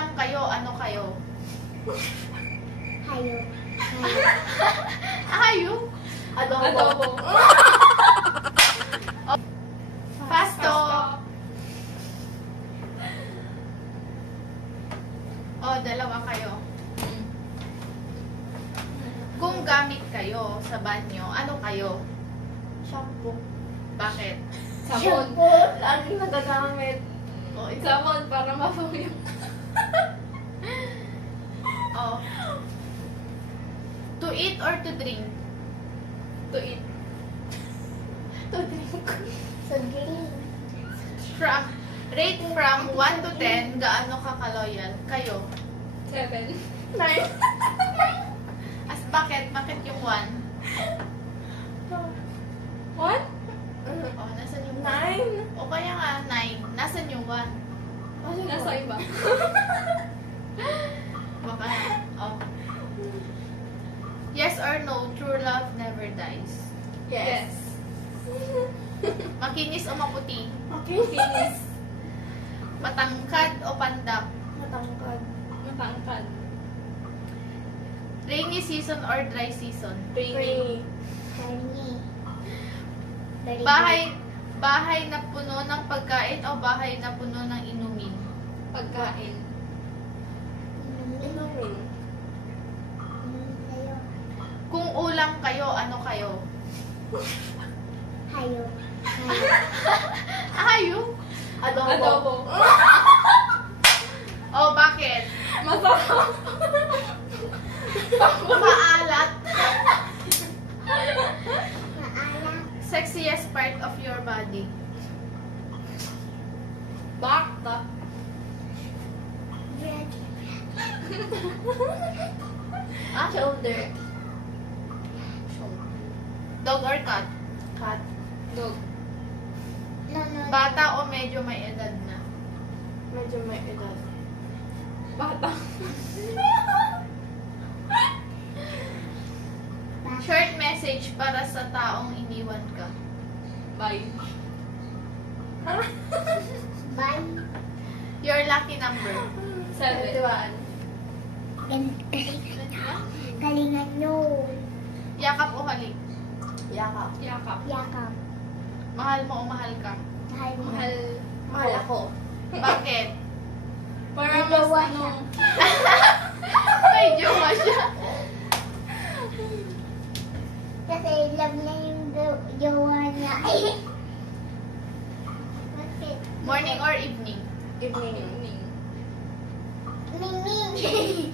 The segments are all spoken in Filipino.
ulam kayo, ano kayo? Hayop. Hayop? Adobo. Pasto. O, dalawa kayo. Kung gamit kayo sa banyo, ano kayo? Shampoo. Bakit? Sabon. Lagi nagagamit. O, ikaw. Sabon para mabawi yung... O. To eat or to drink? To eat. To drink. So green. Rate from 1 to 10, gaano ka ka-loyal? Kayo? 7. 9. Bakit? Bakit yung 1? What? O, nasan yung 9. O kaya nga, 9. Nasan yung 1? Nasa iba. Baka, oh. Yes or no, true love never dies. Yes. Makinis o maputi? Makinis. Matangkad o pandak? Matangkad. Matangkad. Rainy season or dry season? Rainy. Honey. Very Bahay na puno ng pagkain o bahay na puno ng inumin? Pagkain. good. Inumin. Kayo. Kung ulam kayo, ano kayo? Hayop. Hayop? Adobo. O, bakit? Masarap. Maalat. Maalat. Sexiest part of your body? Bakta. Bread. Shoulder. Dog or cat? Cat. Dog. No. Bata o medyo may edad na? Medyo may edad. Bata. Short message para sa taong iniwan ka? Bye. Bye. Your lucky number? 7. Galingan nyo. Yakap o halik? Yakap. Yakap. Yakap. Mahal mo o mahal ka? Mahal mo. Mahal. Mahal ako. Bakit? Para May mas jowa ano. May jowa siya. Kasi love niya yung jowa niya. Bakit? Morning or evening? Evening. Miming. Miming.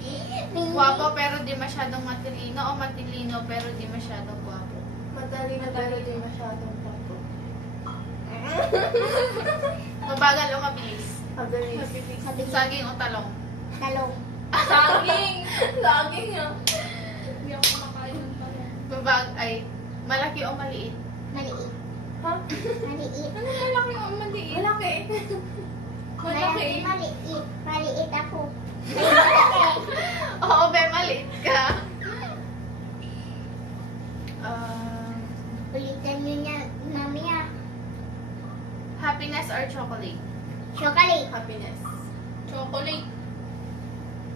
Guwapo pero di masyadong matilino o matilino pero di masyadong guwapo? Madali na pero di masyadong tapo. Mabagal o mabilis? Mabilis. Mabilis. Saging o talong? Talong. Saging. Saging ah. Hindi ako kumakain ng talong. Malaki o maliit? Maliit. Ha? Maliit. Ano malaki o maliit? Malaki. Malaki. Maliit. Maliit ako. Malaki. Oo, be, maliit ka. Ulitan nyo niya, mamaya. Happiness or chocolate? Chocolate. Happiness. Chocolate.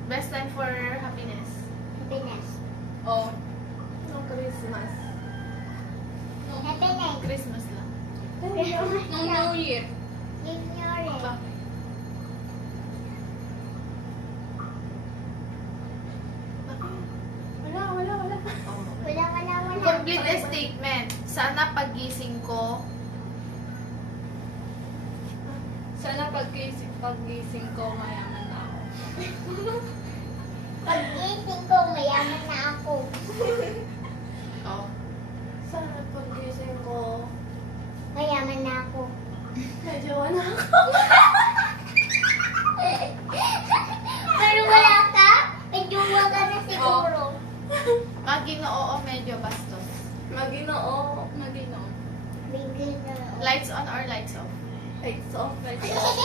Best time for happiness? Happiness. Oh. No Christmas. Happiness. Christmas lang. Christmas No lang. New Year. Junior eh. Bakit? Wala. Wala. Complete a statement. Sana pagising ko, Sana paggising ko, mayaman na ako. Pag-gising ko, mayaman na ako. oh, Sana paggising ko, Mayaman na ako. medyo na ako. Pero wala ka? May jowa ka na siguro. maginoo o medyo bastos? Maginoo. Bigay na. Lights on or lights off? Lights off. Lights off.